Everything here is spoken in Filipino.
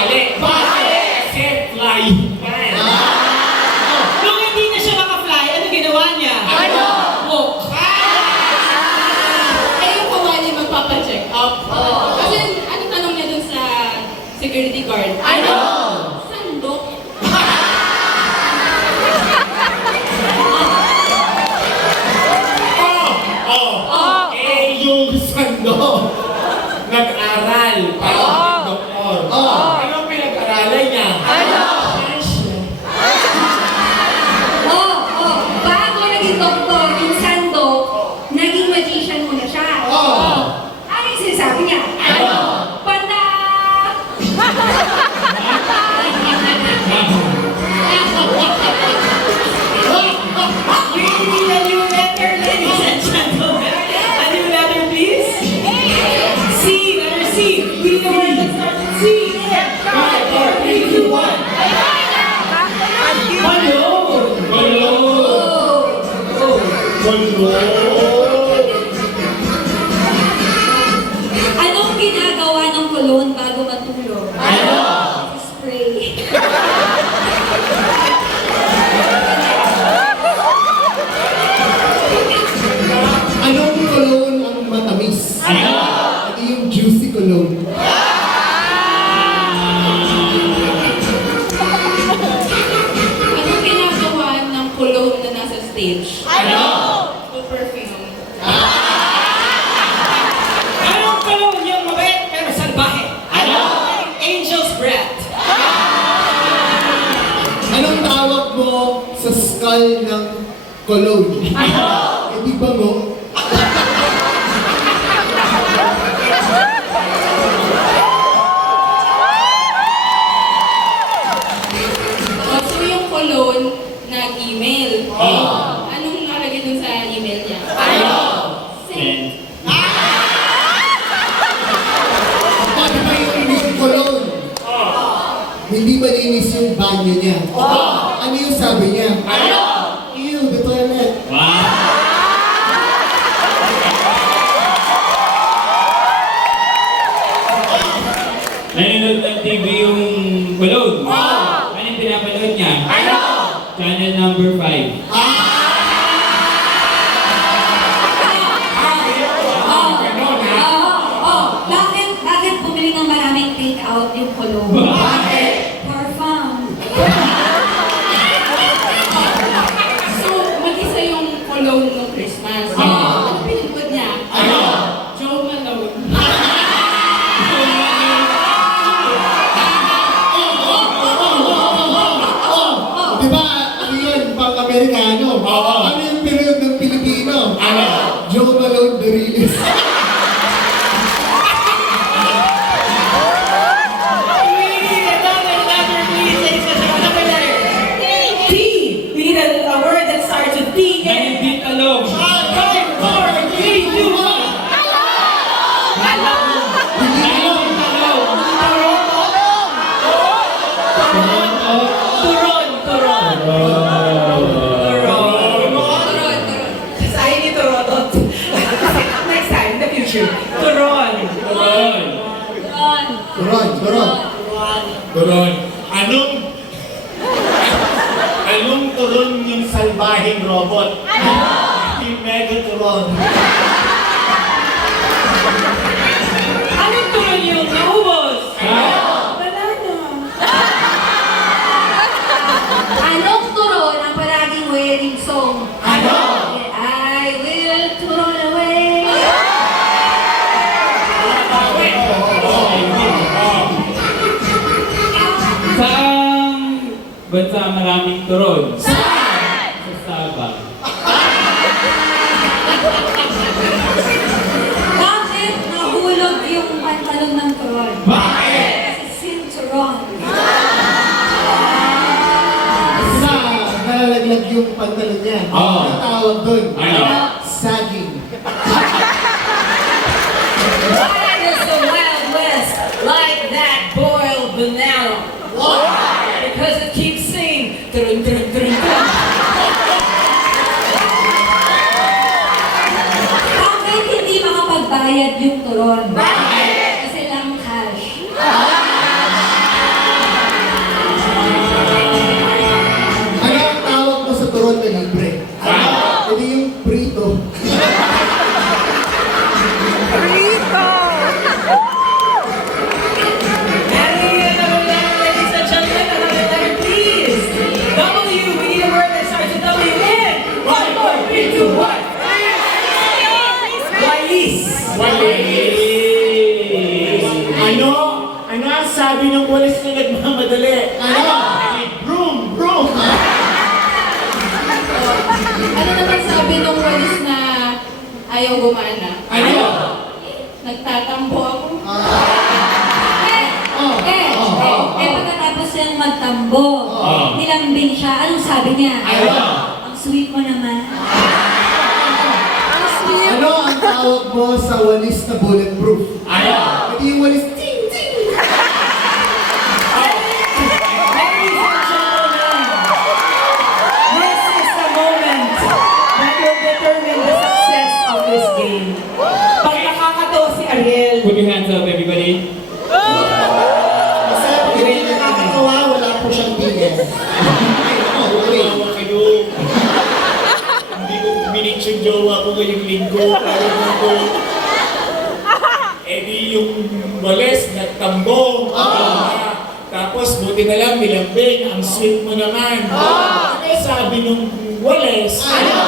Mali. Kasi fly. Nung hindi na siya maka-fly, ano ginawa niya? Walk. Ay, yung kawali magpapacheck up. Kasi, ano tanong niya dun sa security guard? Sandok. Yung sando. Nag-aral. Para maging doktor. Anong pinag-aralan niya? Bago naging doktor, yung sandok, naging magician muna siya. Ano yung sinasabi niya? Panda! We need a new letter, ladies and gentlemen. A new letter, please. C, letter C. We need a word that starts with C. 5, 4, 3, 2, 1. Anong ginagawa ng kolon bago matulog? Spray. Anong cologne ang matamis? Ito yung juicy cologne. Anong ginagawa ng cologne na nasa stage? Perfume. Anong cologne yung mabait pero salbahe? Angel's breath. Anong tawag mo sa skull ng cologne? Eh di ba mo? So yung cologne, nag-email. Anong nalagay dun sa email niya? Send. Di ba yung cologne? Hindi malinis yung banyo niya. Ano yung sabi niya? Ew, the toilet. Nanonood ng TV yung balon. Anong pinapanood niya? Channel number 5. Bakit bumili ng maraming take-out yung kolon? Parfum. So, mag-isa yung cologne ng Christmas. Ano pinagod niya? Joe Malone. Di ba, ano yun, pang Amerikano? Ano yung period ng Pilipino? Joe Malone Dorilis. We need another letter, please, ladies and gentlemen. Another letter. T. We need a word that starts with T. Hindi talong. 5, 4, 3, 2, 1. Sayang ni Toronto. Next time, in the future. Turon. Turon. Anong turon yung salbahing robot? Yung Megatron. Anong turon yung naubos? Anong turon ang palaging wedding song? I will turon away. Saang bansa maraming turon? Sa Sabah. Bakit nahulog yung pantalon ng turon? Kasi sinturon. Sa nalalaglag yung pantalon niya. Ang tawag doon? Sagging. Why does the Wild West like that boiled banana? Why? Because it keeps singing. Turun, turun, turun, turun. Bakit hindi makapagbayad yung turon? Kasi lang cash. sabi ng walis na nagmamadali? Ano? Broom, broom! Ano naman sabi nung walis na ayaw gumana? Ano? Nagtatampo ako. Pagkatapos siyang magtambo, nilambing siya, anong sabi niya? Ano? Ang sweet mo naman. Ano ang tawag mo sa walis na bulletproof? Ano? Hindi yung walis, ting, ting! Ladies and gentlemen, this is the moment that will determine the success of this game. Pag nakakatawa si Ariel, Put your hands up, everybody. Kasi pag hindi nakakatawa, wala po siyang tingin. Tawa kayo. Hindi ko minix yung jowa ko ngayong linggo. Ayaw ko. Eh di yung walis, nagtambo. Tapos buti na lang nilambing. Ang sweet mo naman. Ano sabi nung walis? Ano?